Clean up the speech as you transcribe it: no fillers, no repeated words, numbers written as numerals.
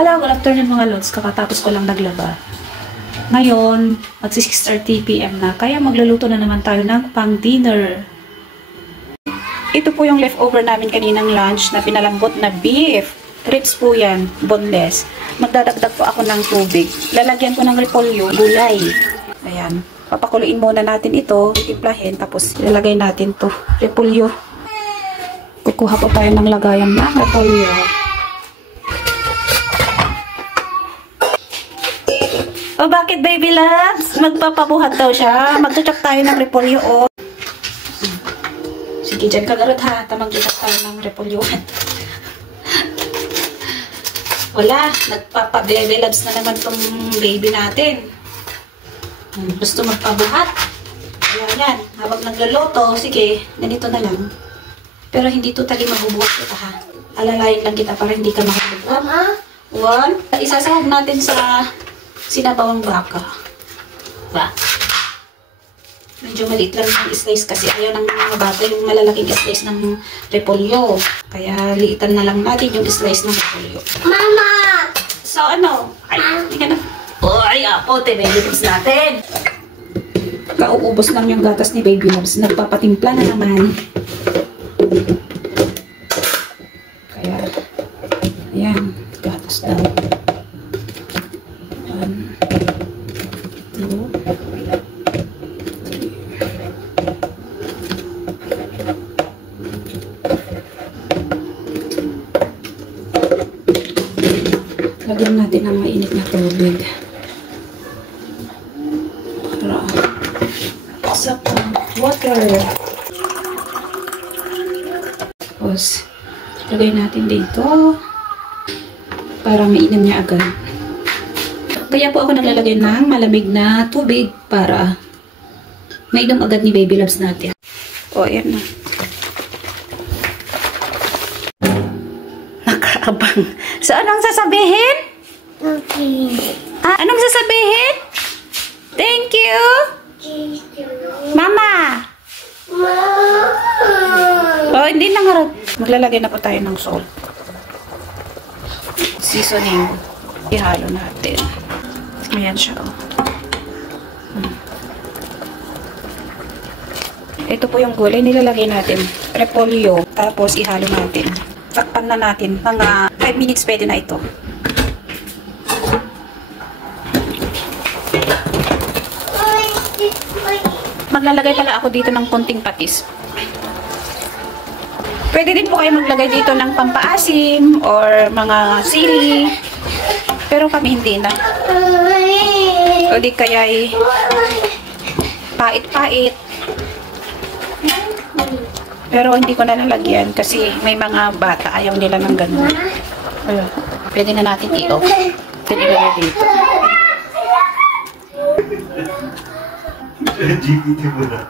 Hello, good afternoon mga lods. Kakatapos ko lang naglaba. Ngayon, mag 6:30 PM na. Kaya magluluto na naman tayo ng pang-dinner. Ito po yung leftover namin kaninang lunch na pinalambot na beef. Ribs po yan, boneless. Magdadagdag po ako ng tubig. Lalagyan ko ng repolyo, gulay. Ayan. Papakuluin muna natin ito, titimplahin, tapos ilalagay natin to repolyo. Kukuha po tayo ng lagayan ng repolyo. O bakit baby loves? Magpapabuhat daw siya. Magtuchok tayo ng repolyo o. Sige, dyan ka garot ha. Magtuchok tayo ng repolyo. Wala. Nagpapa-baby loves na naman tong baby natin. Gusto magpabuhat. Kaya yan. Habang nagluluto, sige, ganito na lang. Pero hindi totally mabubuhat kita ha. Alalayan lang kita para hindi ka makabubuhat. One. Isasahog natin sa sinabawang baka. Ba? Medyo maliit lang yung slice kasi ayaw ng mga bata yung malalaking slice ng repolyo. Kaya liitan na lang natin yung slice ng repolyo. Mama! So ano? Ay, hindi ka na. Oh, ay, apote, baby loves natin. Kauubos lang yung gatas ni baby loves. Nagpapatimpla na naman. Kaya, ayan, gatas daw. Lagyan natin ng mainit na tubig para sa water. Tapos lagay natin dito para mainam niya agad. Kaya po ako naglalagay ng malamig na tubig para mainom agad ni baby loves natin. O, ayan na. Nakaabang. So, anong sasabihin? Okay. Anong sasabihin? Thank you. Mama. Oh, hindi na nga. Maglalagay na po tayo ng salt. Seasoning. Ihalo natin. Ayan siya. Oh. Ito po yung gulay. Nilalagay natin. Repolyo. Tapos ihalo natin. Takpan na natin. Mga 5 minutes pwede na ito. Maglalagay pala ako dito ng konting patis. Pwede din po kayo maglagay dito ng pampaasim or mga sili. Pero kami hindi na. O di kaya'y pait-pait. Pero hindi ko na nalagyan kasi may mga bata ayaw nila ng ganun. Ayun. Pwede na natin i-off. Pwede na dito. GPT mo na.